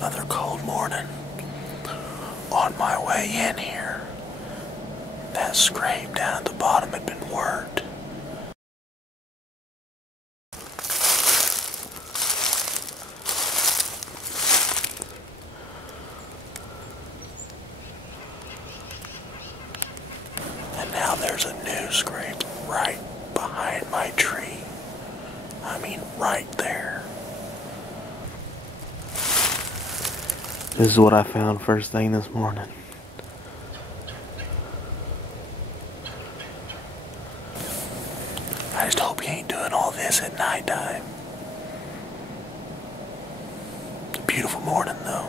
Another cold morning. On my way in here, that scrape down at the bottom had been worked. And now there's a new scrape right behind my tree. I mean, right there. This is what I found first thing this morning. I just hope he ain't doing all this at nighttime. It's a beautiful morning, though.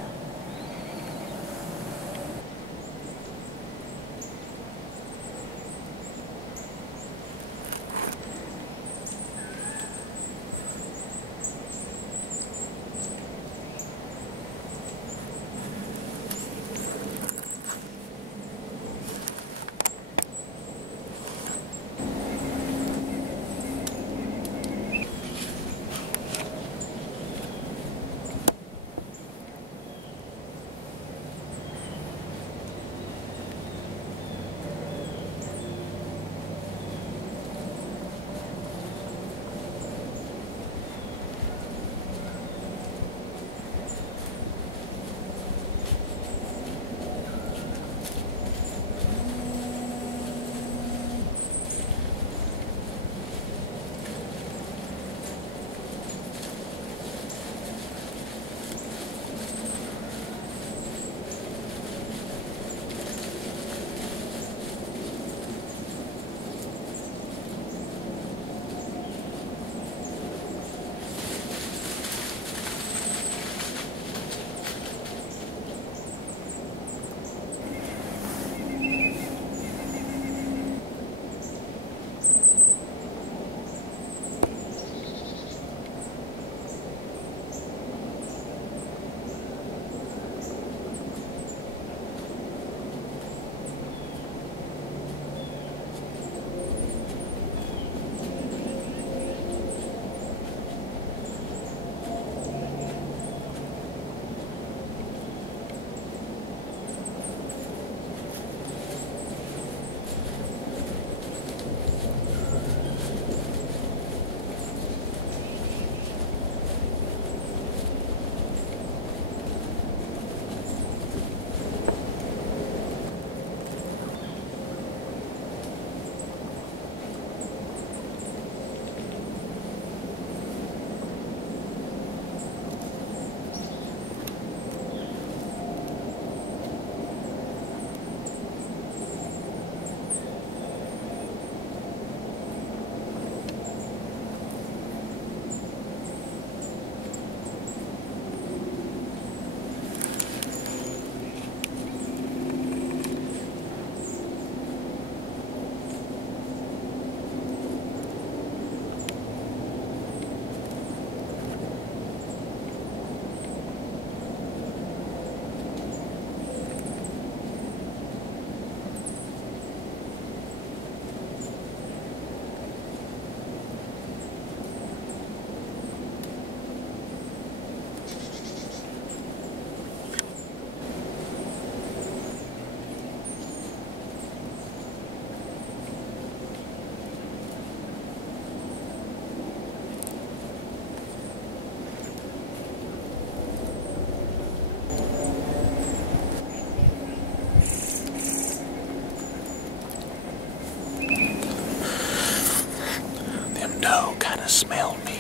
Doe kind of smelled me.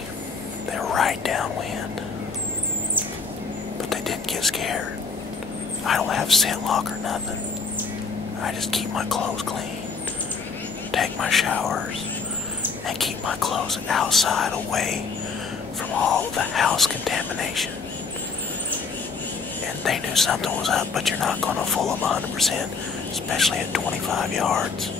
They were right downwind. But they didn't get scared. I don't have scent lock or nothing. I just keep my clothes clean, take my showers, and keep my clothes outside away from all the house contamination. And they knew something was up, but you're not going to fool them 100%, especially at 25 yards.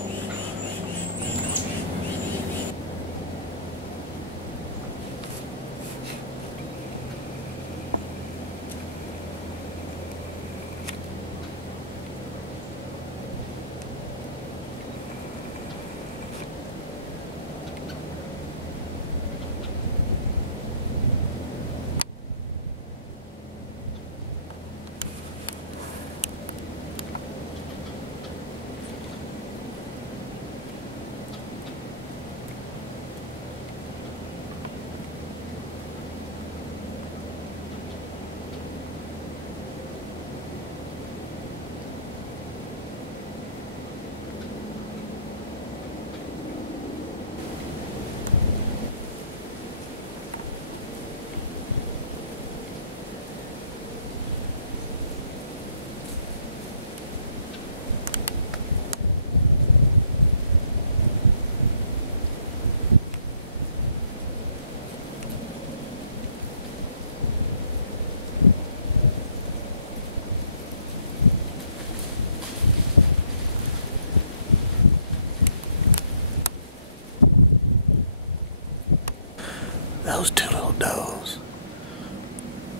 Those two little does.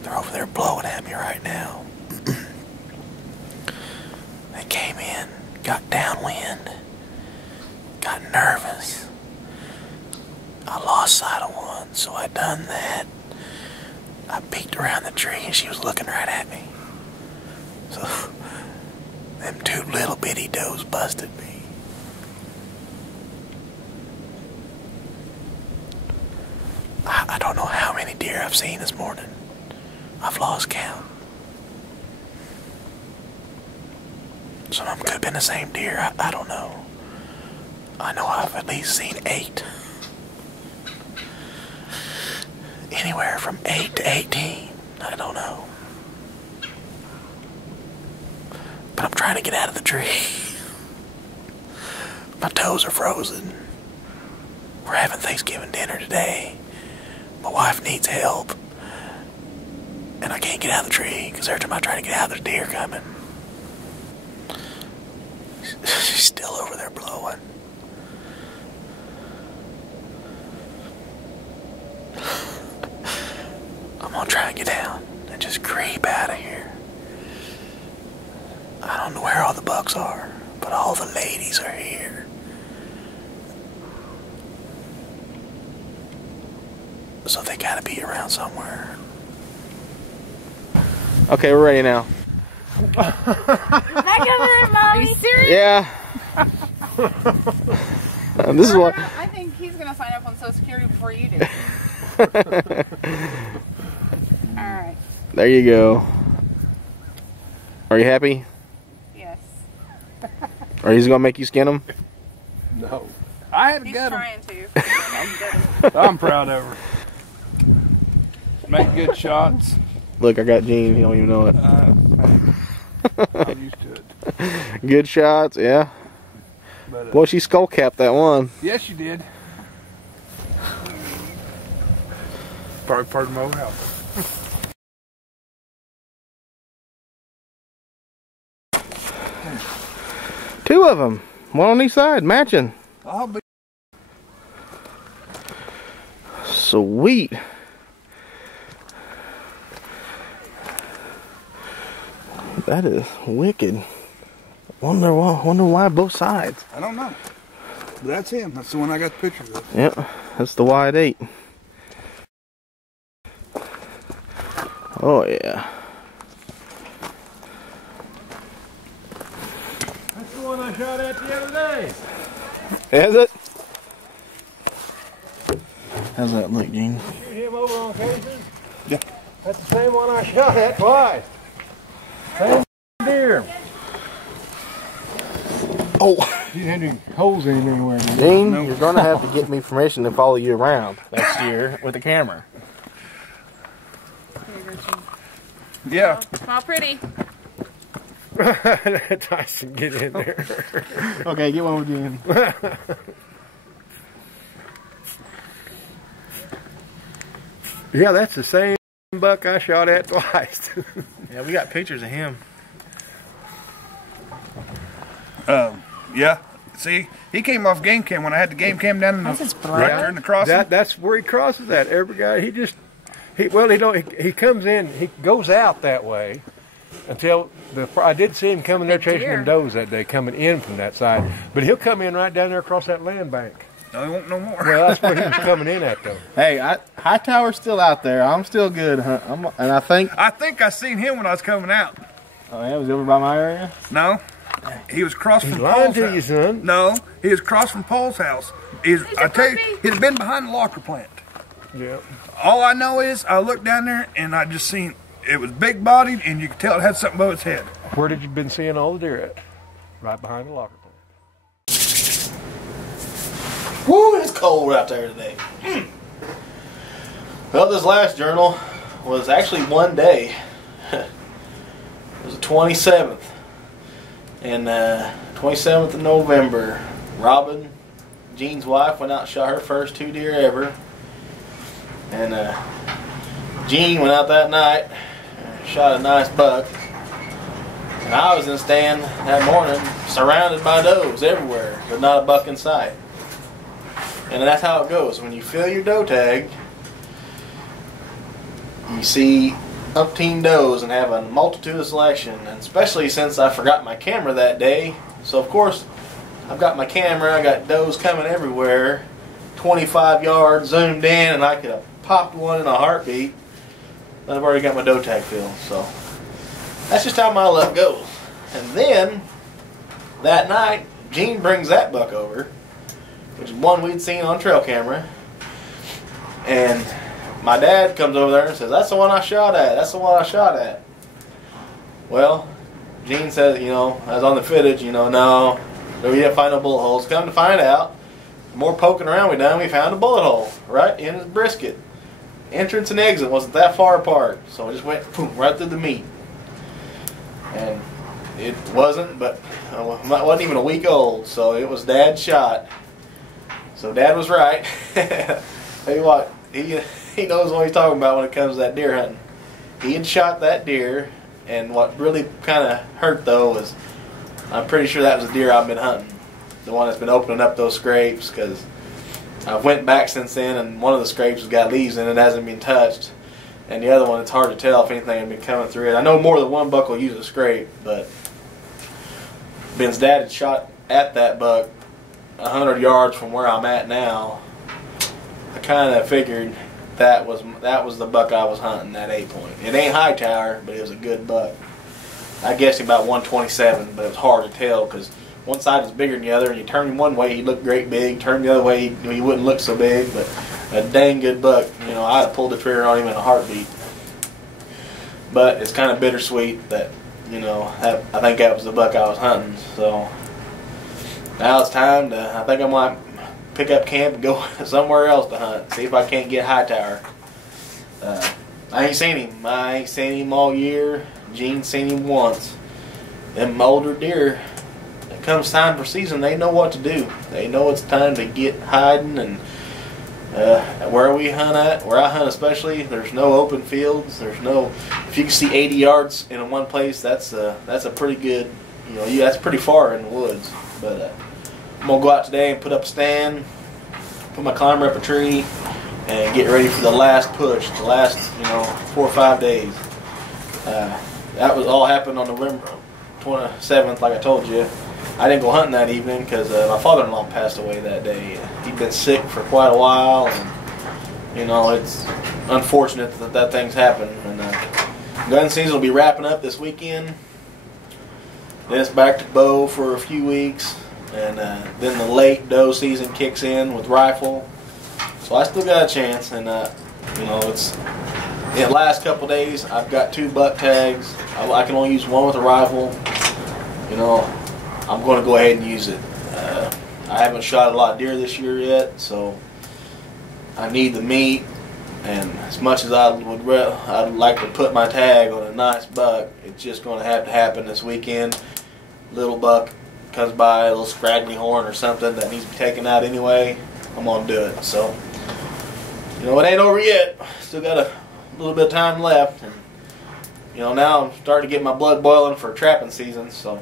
They're over there blowing at me right now. They came in, got downwind, got nervous. I lost sight of one, so I done that. I peeked around the tree and she was looking right at me. So, them two little bitty does busted me. I don't know how many deer I've seen this morning. I've lost count. Some of them could have been the same deer. I don't know. I know I've at least seen 8. Anywhere from 8 to 18. I don't know. But I'm trying to get out of the tree. My toes are frozen. We're having Thanksgiving dinner today. My wife needs help. And I can't get out of the tree because every time I try to get out, there's deer coming. She's still over there blowing. I'm gonna try and get down and just creep out of here. I don't know where all the bucks are, but all the ladies are here. So they gotta be around somewhere. Okay, we're ready now. Back over there, Mom. Are you serious? Yeah. This is what. I think he's gonna sign up on Social Security before you do. Alright. There you go. Are you happy? Yes. Or he's gonna make you skin them? No. I had to He's get trying to. him. I'm proud of her. Make good shots. Look, I got Gene. He don't even know it. I'm used to it. Good shots, yeah. But, Well, she skull capped that one. yes, you did. Probably part of my house. 2 of them. One on each side, matching. I'll be. Sweet. That is wicked. Wonder why both sides. I don't know. But that's him. That's the one I got the pictures of. Yep, that's the wide 8. Oh yeah. That's the one I shot at the other day. Is it? How's that look, Gene? Shoot him over on occasion? Yeah. That's the same one I shot at twice. Same deer. Oh, You didn't have any holes in him anywhere. Did you? Gene, you're gonna have to get me permission to follow you around next year with a camera. Yeah. Small pretty. Tyson, get in there. Okay, get one with Gene. Yeah, that's the same buck I shot at twice. Yeah, we got pictures of him. Yeah. See, he came off game cam when I had the game cam down in the right there in the crossing. That's where he crosses at. Every guy, he comes in, he goes out that way until I did see him coming there chasing them does that day, coming in from that side. But he'll come in right down there across that land bank. No, he won't no more. Well, that's where he was coming in at, though. Hey, Hightower's still out there. I'm still good, huh? And I think. I think I seen him when I was coming out. Oh yeah, was he over by my area? No, he was across He's from lying Paul's to house. you, son. No, he was across from Paul's house. I tell you, he's been behind the locker plant. Yeah. All I know is I looked down there and I just seen it was big bodied and you could tell it had something above its head. Where did you been seeing all the deer at? Right behind the locker plant. Woo, it's cold out there today. Well, this last journal was actually one day. It was the 27th. And 27th of November, Robin, Gene's wife, went out and shot her first 2 deer ever. And Gene went out that night, shot a nice buck. And I was in the stand that morning, surrounded by does everywhere, but not a buck in sight. And that's how it goes. When you fill your doe tag, you see umpteen does and have a multitude of selection, and especially since I forgot my camera that day. So of course, I've got my camera, I got does coming everywhere, 25 yards zoomed in, and I could have popped one in a heartbeat. I've already got my doe tag filled, so that's just how my luck goes. And then, that night, Gene brings that buck over, which is one we'd seen on trail camera, and my dad comes over there and says, "That's the one I shot at, that's the one I shot at." Well, Gene says, you know, I was on the footage, you know, no, we didn't find no bullet holes. Come to find out, the more poking around we done, we found a bullet hole right in his brisket. Entrance and exit wasn't that far apart, so it just went boom, right through the meat. And it wasn't, but it wasn't even a week old, so it was Dad's shot. So Dad was right. Tell you what, he knows what he's talking about when it comes to that deer hunting. He had shot that deer, and what really kind of hurt though was I'm pretty sure that was the deer I've been hunting, the one that's been opening up those scrapes, because I went back since then, and one of the scrapes has got leaves in it, hasn't been touched, and the other one, it's hard to tell if anything had been coming through it. I know more than one buck will use a scrape, but Ben's dad had shot at that buck 100 yards from where I'm at now. I kind of figured that was the buck I was hunting, that 8-point. It ain't Hightower, but it was a good buck. I guessed him about 127, but it was hard to tell because one side is bigger than the other, and you turn him one way, he looked great big. Turn him the other way, he wouldn't look so big, but a dang good buck. You know, I'd have pulled the trigger on him in a heartbeat. But it's kind of bittersweet that, you know, I think that was the buck I was hunting. So now it's time to, I think I might pick up camp and go somewhere else to hunt. See if I can't get Hightower. I ain't seen him. I ain't seen him all year. Gene's seen him once. Them older deer, it comes time for season, they know what to do. They know it's time to get hiding, and where we hunt at, where I hunt especially, there's no open fields. There's no, if you can see 80 yards in one place, that's a pretty good, you know, that's pretty far in the woods. But I'm gonna go out today and put up a stand, put my climber up a tree, and get ready for the last push, the last, you know, 4 or 5 days. That was all happened on November 27th, like I told you. I didn't go hunting that evening because my father-in-law passed away that day. He'd been sick for quite a while, and you know, it's unfortunate that things happen. And gun season will be wrapping up this weekend. Then it's back to bow for a few weeks, and then the late doe season kicks in with rifle. So I still got a chance, and you know, it's in the last couple days I've got 2 buck tags. I can only use one with a rifle. You know, I'm going to go ahead and use it. I haven't shot a lot of deer this year yet, so I need the meat. And as much as I'd like to put my tag on a nice buck, it's just going to have to happen this weekend. Little buck comes by, a little scraggly horn or something that needs to be taken out anyway, I'm going to do it. So, you know, it ain't over yet. Still got a little bit of time left. And, you know, now I'm starting to get my blood boiling for trapping season, so